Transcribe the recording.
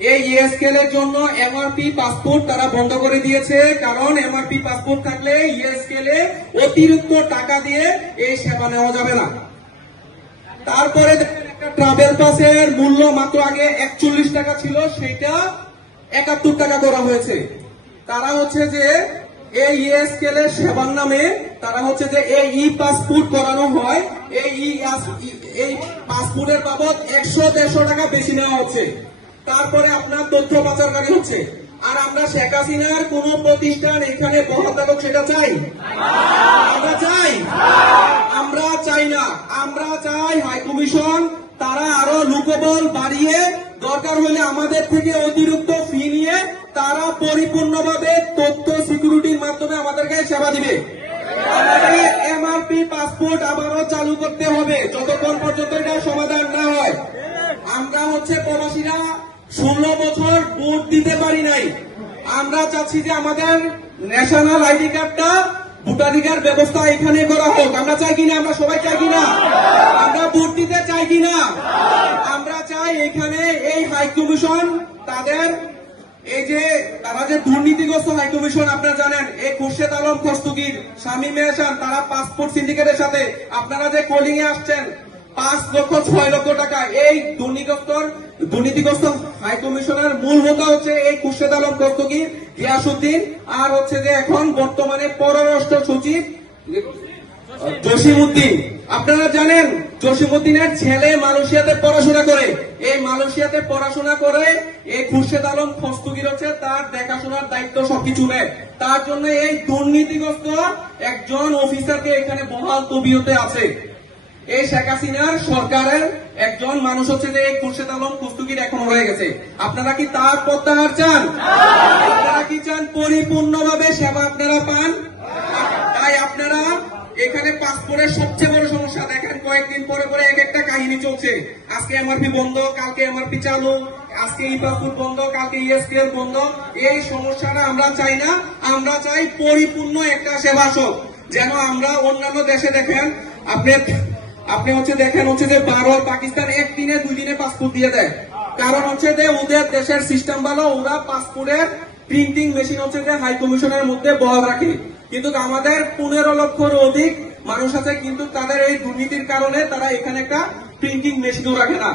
এই ইএসকেএল এর জন্য এমআরপি পাসপোর্ট তারা বন্ধ করে দিয়েছে, কারণ এমআরপি পাসপোর্ট থাকলে ইএসকেএল এ অতিরিক্ত টাকা দিয়ে এই সেবা নেওয়া যাবে না। তারপরে দেখেন একটা ট্রাভেল পাসের মূল্য মাত্র আগে 41 টাকা ছিল, সেটা 71 টাকা করা হয়েছে। তারা হচ্ছে যে এই ইএসকেএল এর সেবার নামে তারা হচ্ছে যে এই ই পাসপোর্ট করানো হয়, এই পাসপোর্টের বাবদ 100-150 টাকা বেশি নেওয়া হচ্ছে। তারপরে আপনার তথ্য পাচারকারী হচ্ছে। আর আমরা শেখ হাসিনার কোন প্রতিষ্ঠান এখানে বহাল থাকুক সেটা চাই? আমরা চাই? আমরা চাই না। আমরা চাই হাইকমিশন তারা আরো লোকবল বাড়িয়ে, দরকার হলে আমাদের থেকে অতিরিক্ত ফি নিয়ে তারা পরিপূর্ণভাবে তথ্য সিকিউরিটির মাধ্যমে আমাদেরকে সেবা দিবে। আমাদের এমআরপি পাসপোর্ট আবারও চালু করতে হবে যতক্ষণ পর্যন্ত এটা সমাধান না হয়। আমরা হচ্ছে প্রবাসীরা 16 বছর ভোট দিতে পারি নাই। আমরা চাচ্ছি যে আমাদের ন্যাশনাল আইডি কার্ডটা ভোটাধিকার ব্যবস্থা এখানে করা হোক। আমরা চাই কিনা? আমরা সবাই চাই কিনা? আমরা ভোট দিতে চাই কিনা? আমরা চাই এখানে এই হাইকমিশন তাদের এই যে তারা যে দুর্নীতিগ্রস্ত হাইকমিশন, আপনারা জানেন এই খুরশেদ আলম খস্তগীর, শামীম এহসান, তারা পাসপোর্ট সিন্ডিকেটের সাথে আপনারা যে কলিং এ আসছেন 5 লক্ষ 6 লক্ষ টাকা, এই দুর্নীতিগ্রস্ত হাইকমিশনের মূল হোতা হচ্ছে এই খুরশেদ আলম খস্তগীর, গিয়াসউদ্দিন, আর হচ্ছে যে এখন বর্তমানে পররাষ্ট্র সচিব জসিমউদ্দিন। আপনারা জানেন জসিমউদ্দিনের ছেলে মালয়েশিয়াতে পড়াশোনা করে, এই মালয়েশিয়াতে পড়াশোনা করে এই খুরশেদ আলম খস্তগীর হচ্ছে তার দেখাশোনার দায়িত্ব সবকিছু নেয়। তার জন্য এই দুর্নীতিগ্রস্ত একজন অফিসারকে এখানে বহাল তবিয়তে আছে। এই শেখ হাসিনার সরকারের একজন মানুষ হচ্ছে যে এই খুরশেদ আলম খস্তগীর এখন রয়ে গেছে। আপনারা কি তার প্রত্যাহার চান? আপনারা কি চান পরিপূর্ণভাবে সেবা আপনারা পান? তাই আপনারা এখানে পাসপোর্টের সবচেয়ে বড় সমস্যা দেখেন, কয়েকদিন পরে পরে এক একটা কাহিনী চলছে। আজকে এমআরপি বন্ধ, কালকে এমআরপি চালু, আজকে ই পাসপোর্ট বন্ধ, কালকে ইএসকেএল বন্ধ। এই সমস্যাটা আমরা চাই না। আমরা চাই পরিপূর্ণ একটা সেবা হোক, যেন আমরা অন্যান্য দেশে দেখেন আপনি হচ্ছে দেখেন হচ্ছে যে ভারত, পাকিস্তান একদিনে 2 দিনে পাসপোর্ট দিয়ে দেয়। কারণ হচ্ছে যে ওদের দেশের সিস্টেম ভালো, ওরা পাসপোর্টের প্রিন্টিং মেশিন হচ্ছে যে হাইকমিশনের মধ্যে বহাল রাখে। কিন্তু আমাদের 15 লক্ষের অধিক মানুষ আছে, কিন্তু তাদের এই দুর্নীতির কারণে তারা এখানে একটা প্রিন্টিং মেশিনও রাখে না।